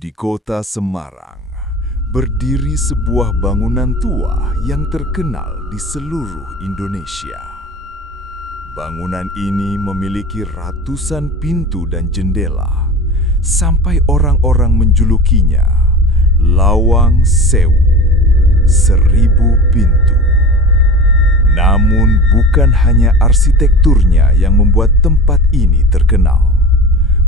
Di kota Semarang, berdiri sebuah bangunan tua yang terkenal di seluruh Indonesia. Bangunan ini memiliki ratusan pintu dan jendela, sampai orang-orang menjulukinya Lawang Sewu, 1000 pintu. Namun bukan hanya arsitekturnya yang membuat tempat ini terkenal,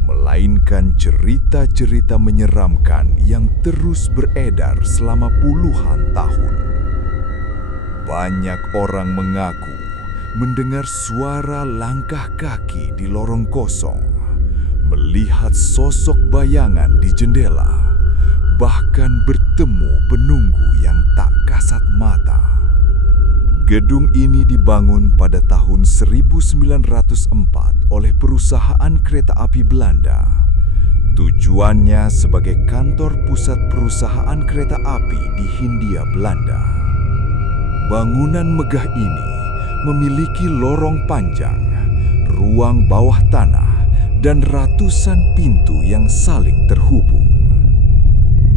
melainkan cerita-cerita menyeramkan yang terus beredar selama puluhan tahun. Banyak orang mengaku mendengar suara langkah kaki di lorong kosong, melihat sosok bayangan di jendela, bahkan bertemu penunggu yang tak kasat mata. Gedung ini dibangun pada tahun 1904 oleh perusahaan kereta api Belanda. Tujuannya sebagai kantor pusat perusahaan kereta api di Hindia Belanda. Bangunan megah ini memiliki lorong panjang, ruang bawah tanah, dan ratusan pintu yang saling terhubung.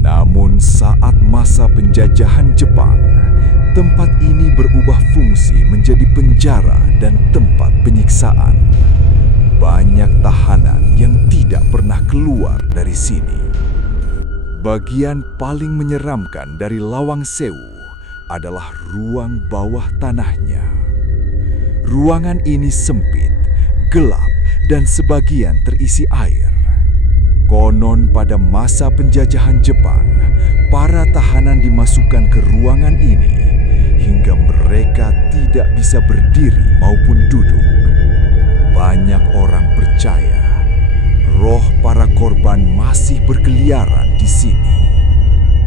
Namun saat masa penjajahan Jepang, tempat ini berubah fungsi menjadi penjara dan tempat penyiksaan. Banyak tahanan yang tidak pernah keluar dari sini. Bagian paling menyeramkan dari Lawang Sewu adalah ruang bawah tanahnya. Ruangan ini sempit, gelap, dan sebagian terisi air. Konon pada masa penjajahan Jepang, para tahanan dimasukkan ke ruangan ini hingga mereka tidak bisa berdiri maupun duduk. Banyak orang percaya roh para korban masih berkeliaran di sini.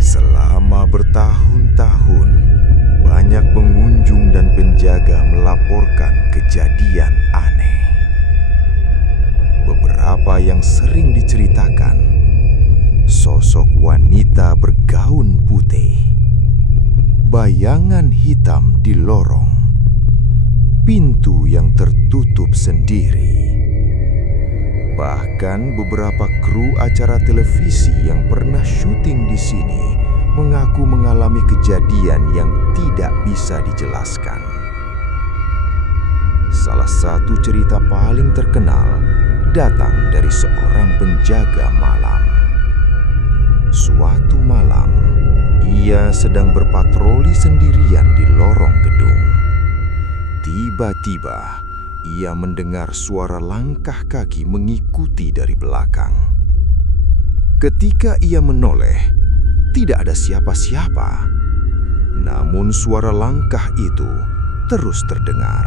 Selama bertahun-tahun, banyak pengunjung dan penjaga melaporkan kejadian aneh. Beberapa yang sering diceritakan, sosok wanita bergaun putih, bayangan hitam di lorong, pintu yang tertutup sendiri. Bahkan beberapa kru acara televisi yang pernah syuting di sini mengaku mengalami kejadian yang tidak bisa dijelaskan. Salah satu cerita paling terkenal datang dari seorang penjaga malam. Suatu malam, ia sedang berpatroli sendirian di lorong gedung. Tiba-tiba, ia mendengar suara langkah kaki mengikuti dari belakang. Ketika ia menoleh, tidak ada siapa-siapa. Namun suara langkah itu terus terdengar.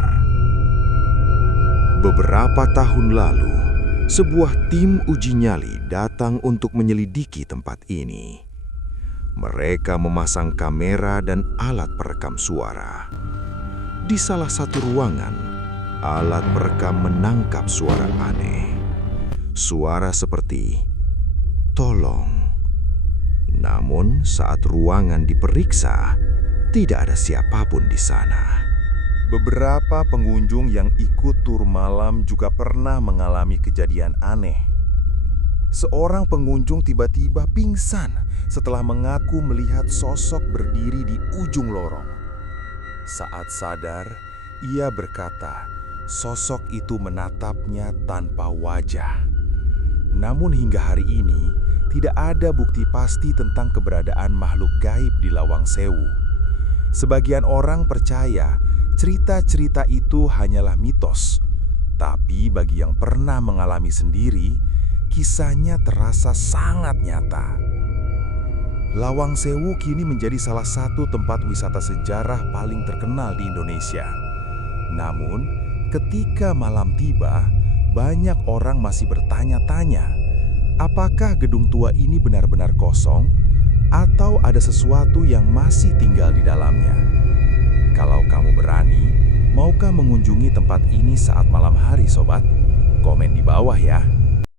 Beberapa tahun lalu, sebuah tim uji nyali datang untuk menyelidiki tempat ini. Mereka memasang kamera dan alat perekam suara. Di salah satu ruangan, alat perekam menangkap suara aneh. Suara seperti "tolong". Namun saat ruangan diperiksa, tidak ada siapapun di sana. Beberapa pengunjung yang ikut tur malam juga pernah mengalami kejadian aneh. Seorang pengunjung tiba-tiba pingsan setelah mengaku melihat sosok berdiri di ujung lorong. Saat sadar, ia berkata sosok itu menatapnya tanpa wajah. Namun hingga hari ini, tidak ada bukti pasti tentang keberadaan makhluk gaib di Lawang Sewu. Sebagian orang percaya cerita-cerita itu hanyalah mitos, tapi bagi yang pernah mengalami sendiri, kisahnya terasa sangat nyata. Lawang Sewu kini menjadi salah satu tempat wisata sejarah paling terkenal di Indonesia. Namun, ketika malam tiba, banyak orang masih bertanya-tanya, apakah gedung tua ini benar-benar kosong atau ada sesuatu yang masih tinggal di dalamnya? Kalau kamu berani, maukah mengunjungi tempat ini saat malam hari, sobat? Komen di bawah ya.